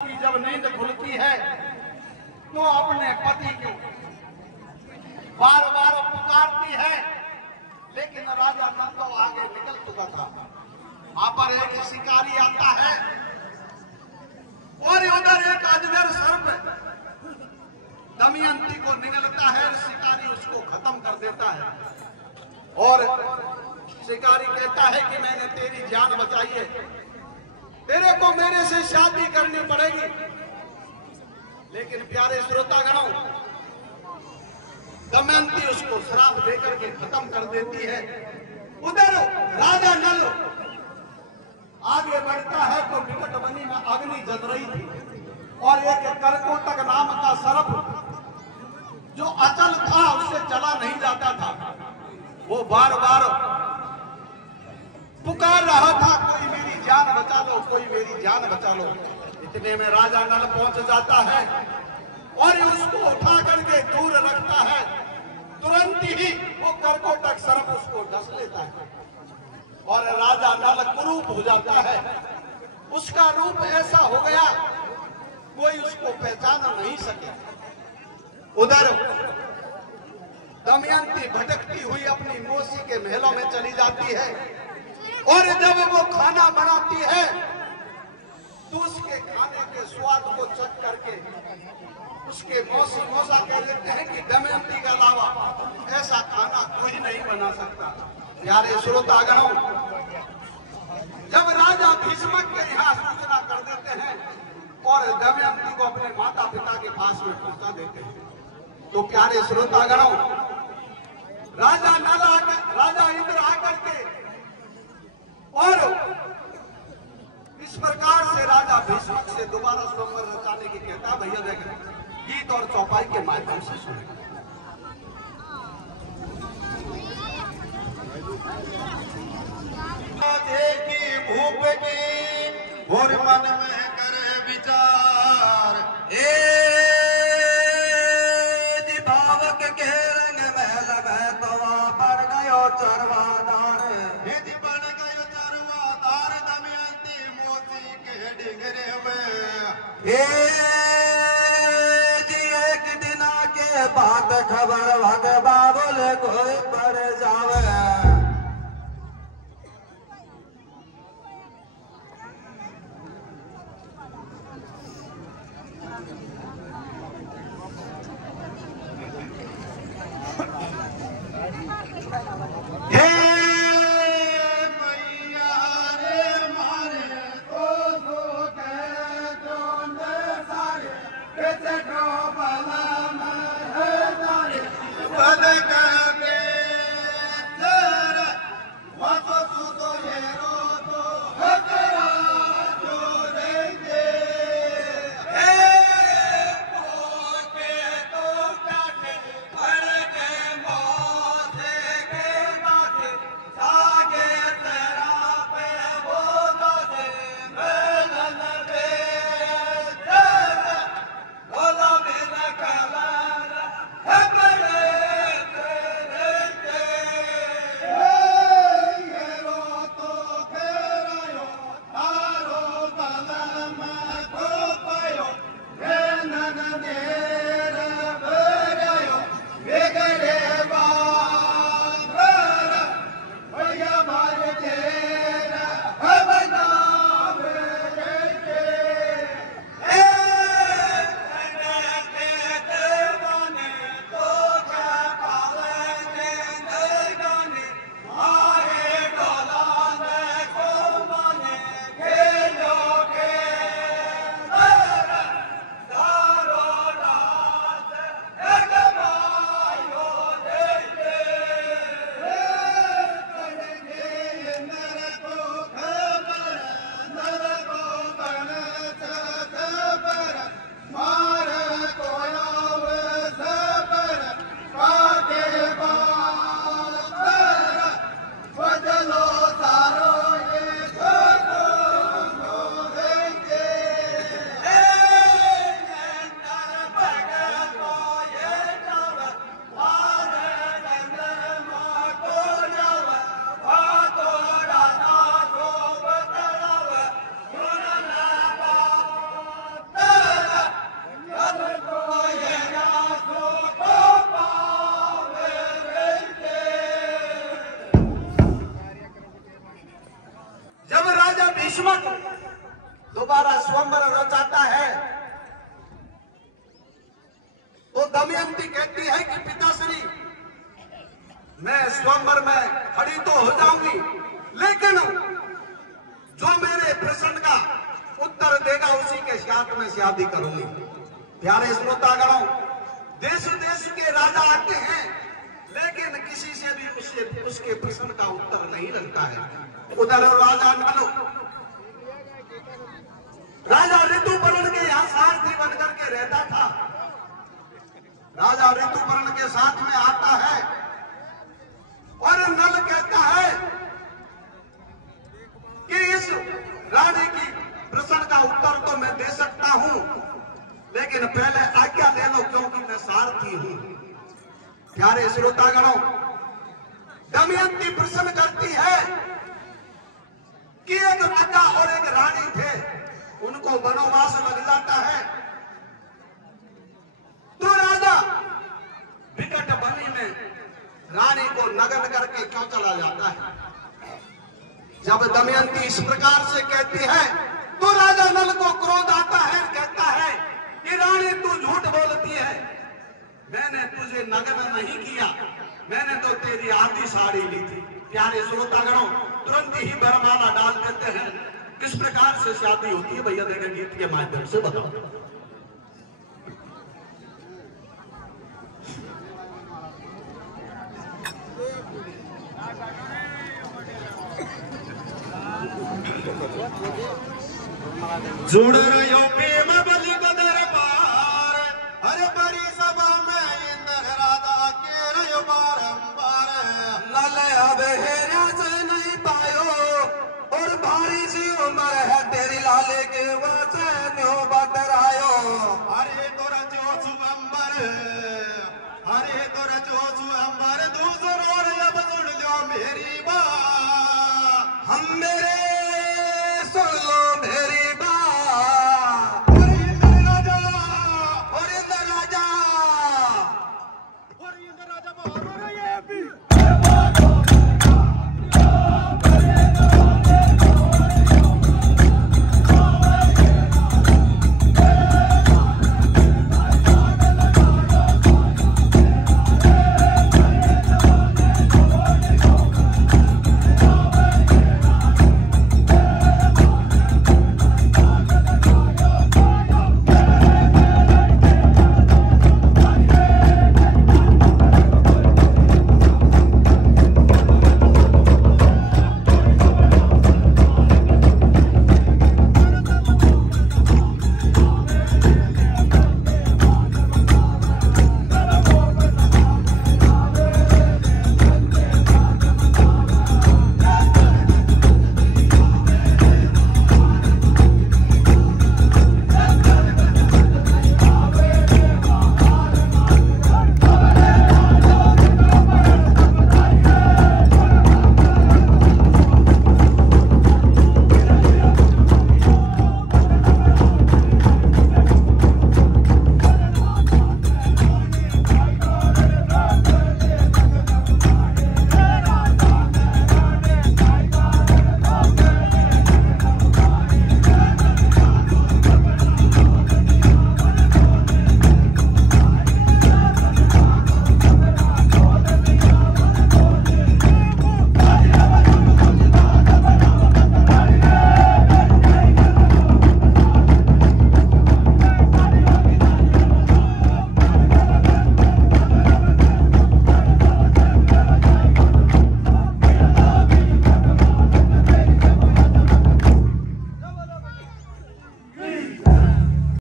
की जब नींद खुलती है तो अपने पति को बार बार पुकारती है, लेकिन राजा नंद तो आगे निकल चुका था। वहां पर एक शिकारी आता है और उधर एक अजगर सर्प दमयंती को निगलता है। शिकारी उसको खत्म कर देता है और शिकारी कहता है कि मैंने तेरी जान बचाई है, तेरे को मेरे से शादी करनी पड़ेगी। लेकिन प्यारे श्रोतागणों, दमयंती उसको श्राप देकर के खत्म कर देती है। उधर राजा नल आगे बढ़ता है तो विकट वनी में अग्नि जल रही थी और एक करकोटक नाम का सर्प जो अचल था, उससे चला नहीं जाता था। वो बार बार पुकार रहा था, कोई मेरी जान बचा लो, कोई मेरी जान बचा लो। इतने में राजा नल पहुंच जाता है और उसको उठा करके दूर रखता है। तुरंत ही वो करकोटक सर्प उसको डस लेता है और राजा नल कुरूप हो जाता है। उसका रूप ऐसा हो गया कोई उसको पहचान नहीं सके। उधर दमयंती भटकती हुई अपनी मौसी के महलों में चली जाती है और जब वो खाना बनाती है तो उसके खाने के स्वाद को चख करके उसके मौसी मौसा कह देते हैं कि दमयंती के अलावा ऐसा खाना कोई नहीं बना सकता। प्यारे श्रोतागणों, जब राजा भीष्मक के यहाँ सूचना कर देते हैं और दमयंती को अपने माता पिता के पास में पहुंचा देते हैं, तो प्यारे श्रोतागणों, राजा इंद्र आकर के और इस प्रकार से राजा भीष्मक से दोबारा स्वयंवर रचाने की कहता है। भैया देखें, गीत और चौपाई के माध्यम से सुने। देखी भूप की और मन में करे विचार, भावक के रंग में लगे तो पर गयो चरवादार, बन गयो चरवादार दमयंती मोती के डिगरे में। एक दिना के बात खबर भग बाबुल कोई पड़ जावे। चाहता है। तो दमयंती कहती है कि पिताश्री, मैं स्वयंवर में खड़ी तो हो जाऊंगी, लेकिन जो मेरे प्रश्न का उत्तर देगा उसी के साथ में शादी करूंगी। प्यारे श्रोतागणों, देश देश के राजा आते हैं, लेकिन किसी से भी उसके प्रश्न का उत्तर नहीं लगता है। उधर राजा नल, राजा ऋतुपर्ण के यहाँ सारथी बनकर के रहता था। राजा ऋतुपर्ण के साथ में आता है और नल कहता है कि इस रानी की प्रश्न का उत्तर तो मैं दे सकता हूं, लेकिन पहले आज्ञा ले लो, क्योंकि मैं सारथी हूं। प्यारे श्रोतागणों, दमयंती प्रश्न करती है कि एक राजा और एक रानी थे, उनको वनवास लग जाता है, तो राजा विकट बनी में रानी को नग्न करके क्यों चला जाता है? जब दमयंती इस प्रकार से कहती है तो राजा नल को क्रोध आता है, कहता है कि रानी तू झूठ बोलती है, मैंने तुझे नग्न नहीं किया, मैंने तो तेरी आधी साड़ी ली थी। प्यारे श्रोतागणों, तुरंत ही वरमाला डाल देते हैं। किस प्रकार से शादी होती है भैया देखें गीत के माध्यम से बताओ। जुड़ रहो प्रेम